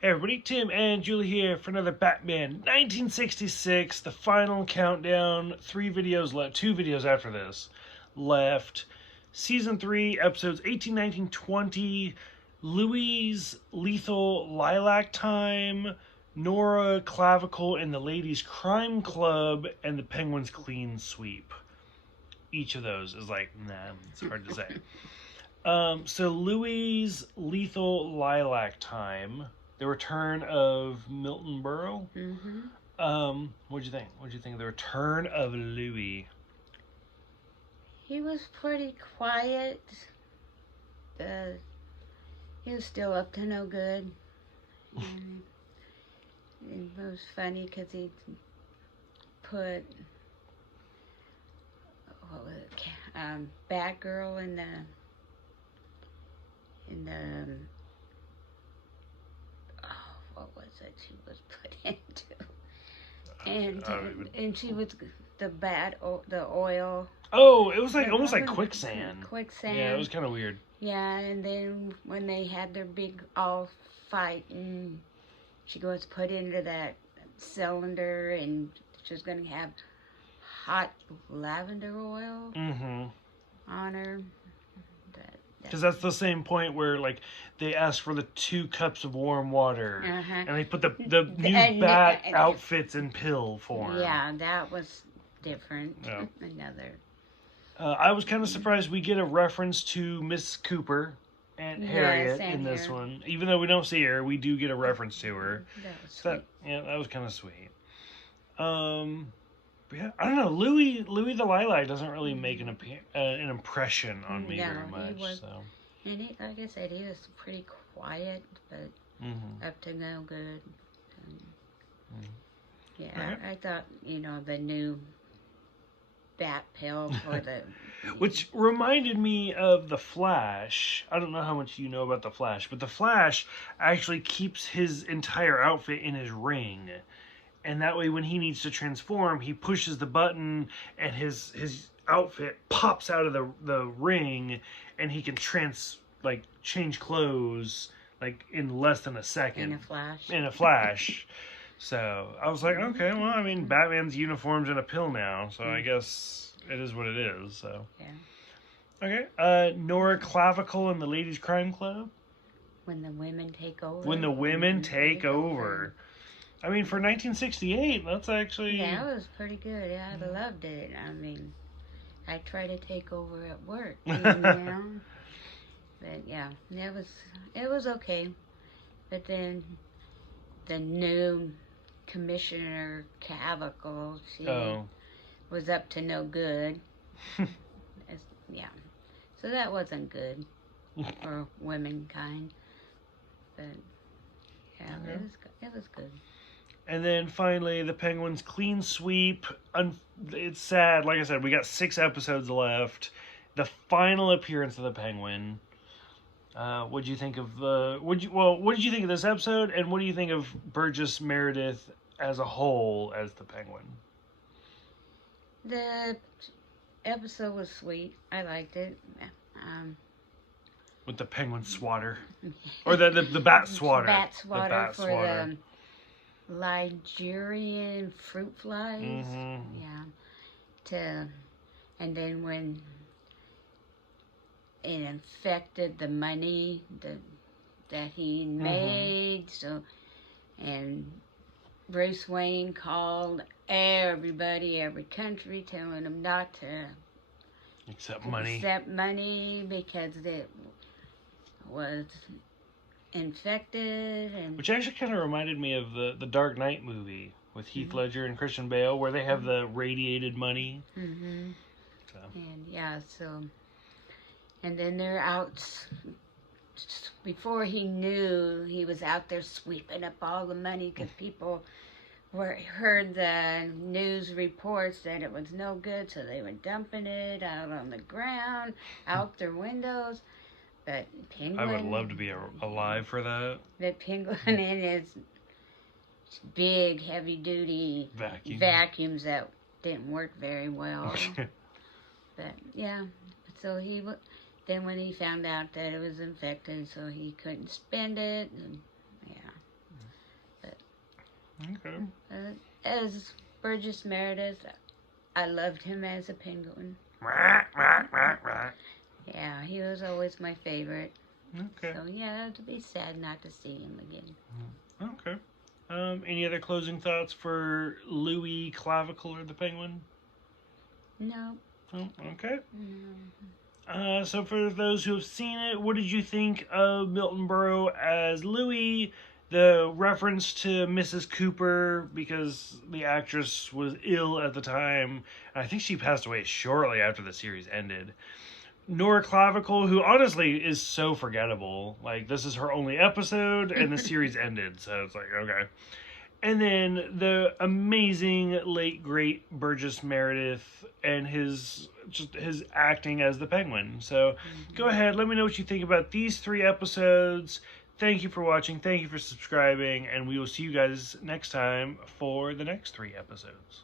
Hey everybody, Tim and Julie here for another Batman 1966, the final countdown. 3 videos left, 2 videos after this left. Season 3, episodes 18, 19, 20, Louie's Lethal Lilac Time, Nora, Clavicle, and the Ladies Crime Club, and the Penguins Clean Sweep. Each of those is like, nah, it's hard to say. So Louie's Lethal Lilac Time. The return of Milton Berle. What'd you think? What'd you think of the return of Louie? He was pretty quiet. He was still up to no good. And it was funny because he put Batgirl in the what was it she was put into? And she was the oil. Oh, it was like almost like quicksand. Quicksand. Yeah, it was kind of weird. Yeah, and then when they had their big all fight, and she goes put into that cylinder, and she was going to have hot lavender oil on her. Because that's the same point where, like, they asked for the 2 cups of warm water, and they put the new bat outfits in pill form. Yeah, that was different. Yeah. Another. I was kind of surprised we get a reference to Miss Cooper, Aunt Harriet, in this one. Even though we don't see her, we do get a reference to her. That was sweet. That was kind of sweet. Yeah, I don't know. Louie the Lilac doesn't really make an impression on me very much. So. And like I said, he was pretty quiet, but up to no good. Yeah, I thought, the new bat pill for the... Which reminded me of The Flash. I don't know how much you know about The Flash, but The Flash actually keeps his entire outfit in his ring. And that way, when he needs to transform, he pushes the button, and his outfit pops out of the ring, and he can change clothes in less than a second. In a flash. So I was like, okay, well, I mean, Batman's uniform's in a pill now, so I guess it is what it is. So yeah. Okay. Nora, Clavicle, and the Ladies Crime Club. When the women take over. When the women take over. I mean, for 1968, that's actually... Yeah, it was pretty good. Yeah, I loved it. I mean, I try to take over at work, But yeah, it was okay. But then the new Commissioner Clavicle, she was up to no good. Yeah, so that wasn't good for womankind. But yeah, it was good. And then finally, the Penguins Clean Sweep. It's sad. Like I said, we got 6 episodes left. The final appearance of the Penguin. What did you think of what did you think of this episode? And what do you think of Burgess Meredith as a whole as the Penguin? The episode was sweet. I liked it. With the Penguin swatter, or the bat swatter. Bat swatter for the Ligerian fruit flies. Yeah. And then when it infected the money that he made, and Bruce Wayne called everybody, every country, telling them not to accept money because it was infected. Which actually kind of reminded me of the Dark Knight movie with Heath Ledger and Christian Bale, where they have the radiated money. So. And then they're out, before he knew, he was out there sweeping up all the money because people heard the news reports that it was no good, so they were dumping it out on the ground, out their windows. But Penguin... I would love to be alive for that. The Penguin in his big, heavy-duty vacuums that didn't work very well. But, yeah, so then when he found out that it was infected, so he couldn't spend it, and, Okay. As Burgess Meredith, I loved him as a penguin. Yeah, he was always my favorite. Okay. So yeah, it'd be sad not to see him again. Okay. Any other closing thoughts for Louie, Clavicle, or the Penguin? No. Oh, okay. No. So for those who have seen it, what did you think of Milton Berle as Louie? The reference to Mrs. Cooper, because the actress was ill at the time. I think she passed away shortly after the series ended. Nora Clavicle, who honestly is so forgettable. Like, this is her only episode, and the series ended, so it's like, okay. And then the amazing late great Burgess Meredith and his acting as the Penguin. So go ahead, let me know what you think about these 3 episodes. Thank you for watching, thank you for subscribing, and we will see you guys next time for the next 3 episodes.